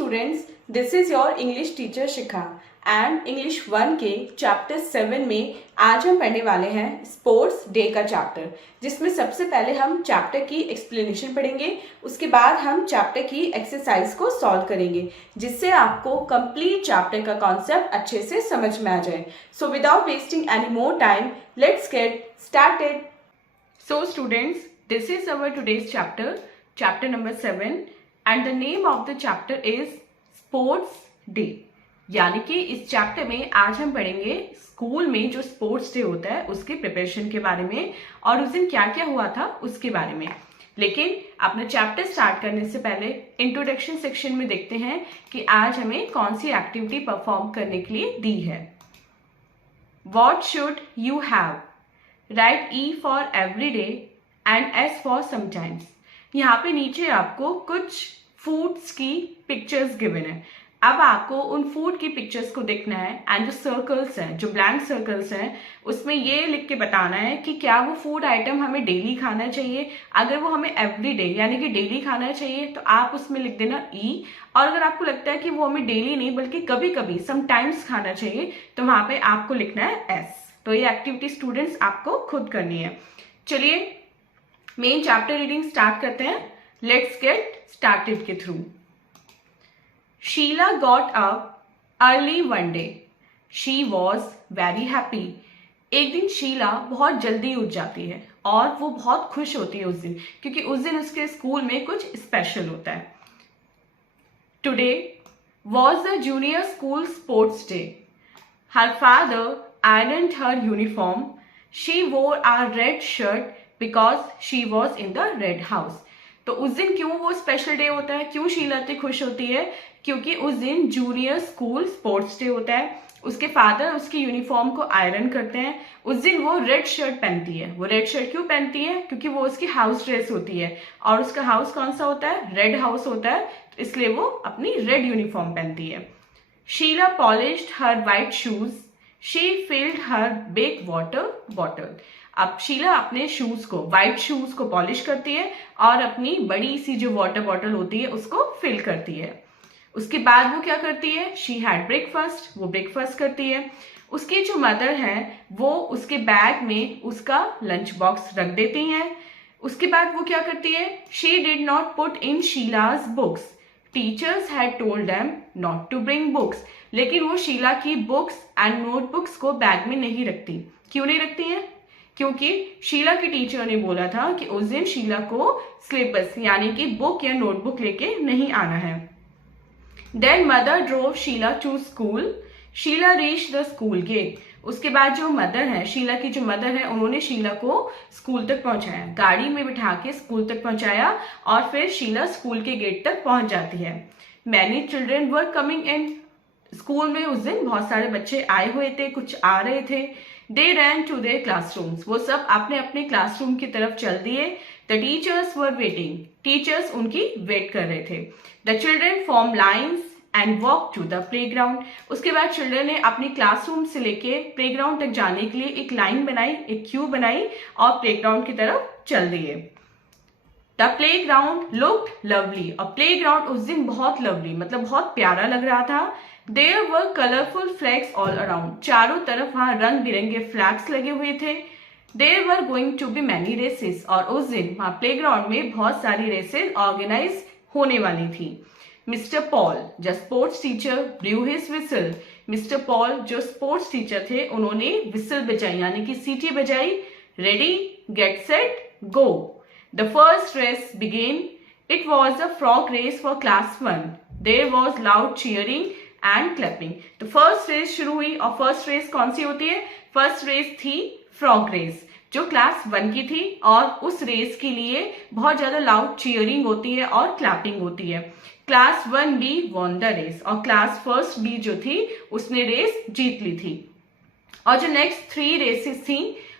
Students, this is your English teacher Shikha and English 1 के chapter 7 में आज हम पढ़ने वाले हैं स्पोर्ट्स डे का चैप्टर, जिसमें सबसे पहले हम चैप्टर की एक्सप्लेनेशन पढ़ेंगे। उसके बाद हम चैप्टर की एक्सरसाइज को सॉल्व करेंगे, जिससे आपको कंप्लीट चैप्टर का कॉन्सेप्ट अच्छे से समझ में आ जाए। So without wasting any more time, let's get started. So students, this is our today's chapter number 7, and the name of the chapter is sports day। यानी कि इस चैप्टर में आज हम पढ़ेंगे स्कूल में जो स्पोर्ट्स डे होता है उसके प्रिपरेशन के बारे में और उस दिन क्या क्या हुआ था उसके बारे में। लेकिन अपना चैप्टर स्टार्ट करने से पहले इंट्रोडक्शन सेक्शन में देखते हैं कि आज हमें कौन सी एक्टिविटी परफॉर्म करने के लिए दी है। What should you have? Write E for every day and S for sometimes। यहाँ पे नीचे आपको कुछ फूड्स की पिक्चर्स गिवन है। अब आपको उन फूड की पिक्चर्स को देखना है एंड जो सर्कल्स हैं, जो ब्लैंक सर्कल्स हैं, उसमें ये लिख के बताना है कि क्या वो फूड आइटम हमें डेली खाना चाहिए। अगर वो हमें एवरी डे यानी कि डेली खाना चाहिए तो आप उसमें लिख देना ई, और अगर आपको लगता है कि वो हमें डेली नहीं बल्कि कभी कभी समटाइम्स खाना चाहिए तो वहां पे आपको लिखना है एस। तो ये एक्टिविटी स्टूडेंट्स आपको खुद करनी है। चलिए मेन चैप्टर रीडिंग स्टार्ट करते हैं। लेट्स गेट स्टार्टेड के through. Sheela got up early one day. She was very happy. एक दिन शीला बहुत जल्दी उठ जाती है और वो बहुत खुश होती है उस दिन, क्योंकि उस दिन उसके स्कूल में कुछ स्पेशल होता है। Today was the junior school sports day. Her father ironed her uniform. She wore a red shirt because she was in the red house। तो उस दिन क्यों वो स्पेशल डे होता है, क्यों शीला इतनी खुश होती है? क्योंकि उस दिन जूनियर स्कूल स्पोर्ट्स डे होता है। उसके फादर उसकी यूनिफॉर्म को आयरन करते हैं। उस दिन वो रेड शर्ट पहनती है। वो रेड शर्ट क्यों पहनती है? क्योंकि वो उसकी हाउस ड्रेस होती है और उसका हाउस कौन सा होता है? रेड हाउस होता है, इसलिए वो अपनी रेड यूनिफॉर्म पहनती है। Sheela polished her white shoes. She filled her big water bottle। अब शीला अपने शूज को, व्हाइट शूज को पॉलिश करती है और अपनी बड़ी सी जो वाटर बॉटल होती है उसको फिल करती है। उसके बाद वो क्या करती है? She had breakfast. वो ब्रेकफास्ट करती है। उसकी जो मदर है वो उसके बैग में उसका लंच बॉक्स रख देती हैं। उसके बाद वो क्या करती है? She did not put in Sheela's books. Teachers had told them not to bring books. लेकिन वो शीला की बुक्स एंड नोटबुक्स को बैग में नहीं रखती। क्यों नहीं रखती हैं? क्योंकि शीला की टीचर ने बोला था कि उस दिन शीला को सिलेबस यानी कि बुक या नोटबुक लेके नहीं आना है। Then mother drove Sheela to school. Sheela reach the school gate. उसके बाद जो मदर है, शीला की जो मदर है, उन्होंने शीला को स्कूल तक पहुंचाया, गाड़ी में बिठा के स्कूल तक पहुंचाया और फिर शीला स्कूल के गेट तक पहुंच जाती है। Many children were coming in. School में उस दिन बहुत सारे बच्चे आए हुए थे, कुछ आ रहे थे। They ran to their classrooms. वो सब अपने अपने क्लासरूम की तरफ चल दिए। The teachers were waiting. Teachers उनकी वेट कर रहे थे। The children form lines and walk to the playground. उसके बाद चिल्ड्रन ने अपनी क्लासरूम से लेके प्लेग्राउंड तक जाने के लिए एक लाइन बनाई, एक क्यू बनाई और प्लेग्राउंड की तरफ चल दिए। The playground looked lovely. और प्लेग्राउंड उस दिन बहुत लवली मतलब बहुत प्यारा लग रहा था। There were colourful flags all around. चारों तरफ वहां रंग बिरंगे फ्लैग्स लगे हुए थे। There were going to be many races. और उस दिन वहां प्लेग्राउंड में बहुत सारी रेसेस ऑर्गेनाइज होने वाली थी। मिस्टर पॉल जो sports teacher blew his whistle. Mister Paul जो स्पोर्ट्स टीचर थे उन्होंने विसल बजाई यानी कि सीटी बजाई। Ready get set go. The first race began. It was a frog race for class 1। There was loud cheering and clapping. तो first race शुरू हुई और फर्स्ट रेस कौन सी होती है? फर्स्ट रेस थी फ्रॉग रेस जो क्लास 1 की थी, और उस रेस के लिए बहुत ज्यादा लाउड चीयरिंग होती है और क्लैपिंग होती है। Class 1B won the race और क्लास फर्स्ट बी जो थी उसने रेस जीत ली थी। और जो नेक्स्ट 3 रेसेस थी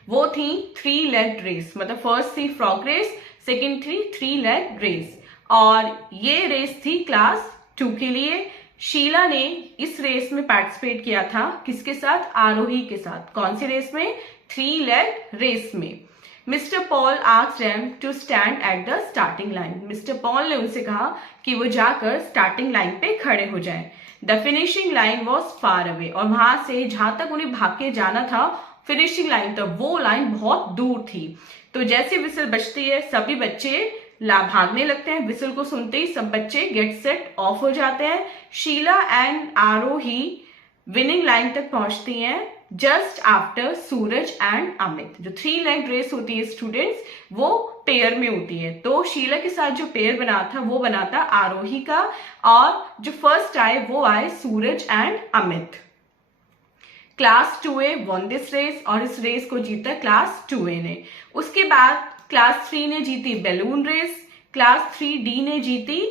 वो थी 3 लेग रेस, मतलब फर्स्ट थी फ्रॉग रेस, सेकेंड थी 3 लेग रेस, और ये रेस थी क्लास 2 के लिए। शीला ने इस रेस में पार्टिसिपेट किया था किसके साथ? आरोही के साथ। कौन सी रेस में? 3 लेग रेस में। Mister Paul asked them to stand at the starting line. Mister Paul ने उनसे कहा कि वो जाकर स्टार्टिंग लाइन पे खड़े हो जाएं। The finishing line was far away, और वहां से जहां तक उन्हें भाग के जाना था फिनिशिंग लाइन तक, वो लाइन बहुत दूर थी। तो जैसे विसल बजती है सभी बच्चे भागने लगते हैं। विसल को सुनते ही सब बच्चे गेट सेट ऑफ हो जाते हैं। Sheela and Aarohi winning line तक पहुंचती हैं just after Suraj and Amit. जो 3 लेग रेस होती है स्टूडेंट्स, वो पेयर में होती है। तो शीला के साथ जो पेयर बना था वो बना था आरोही का, और जो फर्स्ट आए वो आए Suraj and Amit. Class 2A won this race, और इस रेस को जीता क्लास 2A ने। उसके बाद क्लास 3 ने जीती बैलून रेस, क्लास 3D ने जीती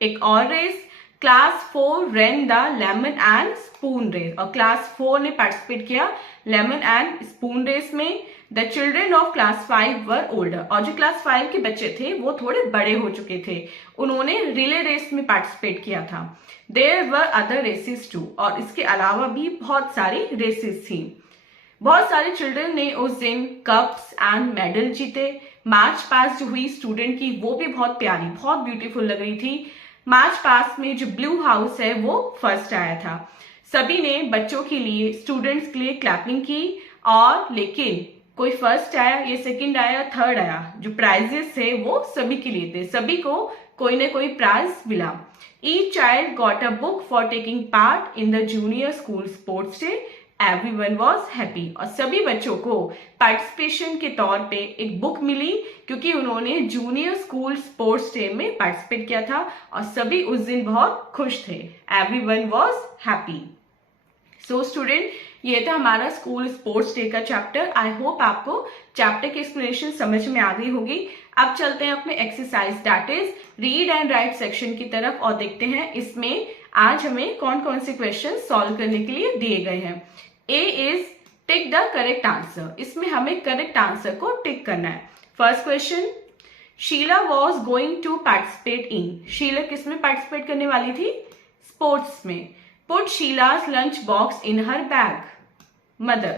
एक और race, class 4 run the lemon and spoon race, और क्लास 4 ने पार्टिसिपेट किया लेमन एंड स्पून रेस में। The children of class 5 were older, और जो क्लास 5 के बच्चे थे वो थोड़े बड़े हो चुके थे, उन्होंने रिले रेस में पार्टिसिपेट किया था। There were other races too, और इसके अलावा भी बहुत सारी रेसेस थी। बहुत सारे चिल्ड्रन ने उस दिन कप्स एंड मेडल जीते। मार्च पास जो हुई स्टूडेंट की वो भी बहुत प्यारी, बहुत ब्यूटीफुल लग रही थी। मार्च पास में जो ब्लू हाउस है वो फर्स्ट आया था। सभी ने बच्चों के लिए, स्टूडेंट्स के लिए क्लैपिंग की, और लेकिन कोई फर्स्ट आया, ये सेकंड आया, थर्ड आया, जो प्राइजेस थे वो सभी के लिए थे, सभी को कोई ना कोई प्राइज मिला। Each child got a book for taking part in the junior school sports day, everyone was happy, और सभी बच्चों को पार्टिसिपेशन के तौर पे एक बुक मिली क्योंकि उन्होंने जूनियर स्कूल स्पोर्ट्स डे में पार्टिसिपेट किया था, और सभी उस दिन बहुत खुश थे। Everyone was happy. So student, ये था हमारा स्कूल स्पोर्ट्स डे का चैप्टर। आई होप आपको चैप्टर की एक्सप्लेनेशन समझ में आ गई होगी। अब चलते हैं अपने exercise that is read and right section की तरफ, और देखते हैं इसमें आज हमें कौन कौन से क्वेश्चन सॉल्व करने के लिए दिए गए हैं। A is tick the correct answer, इसमें हमें करेक्ट आंसर को टिक करना है। First question, Sheela was going to participate in, Sheela किस में पार्टिसिपेट करने वाली थी? स्पोर्ट्स में। Put Sheela's lunch box in her bag, mother.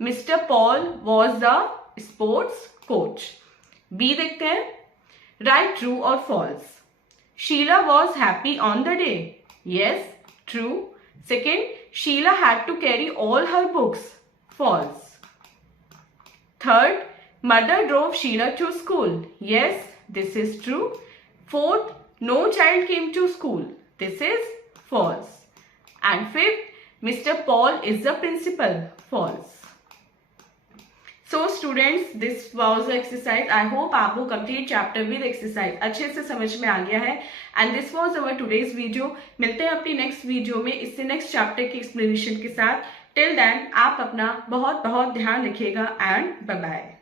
Mr. Paul was the sports coach. B देखते हैं, राइट ट्रू और false. Sheela was happy on the day, yes true. Second, Sheela had to carry all her books, false. Third, mother drove Sheela to school, yes this is true. Fourth, no child came to school, this is false. And fifth, Mr. Paul is the principal, false. So students, this was the exercise. I hope आपको complete chapter with exercise अच्छे से समझ में आ गया है। And this was our today's video. मिलते हैं अपनी next video में इससे next chapter की explanation के साथ। Till then, आप अपना बहुत बहुत ध्यान रखिएगा and bye bye.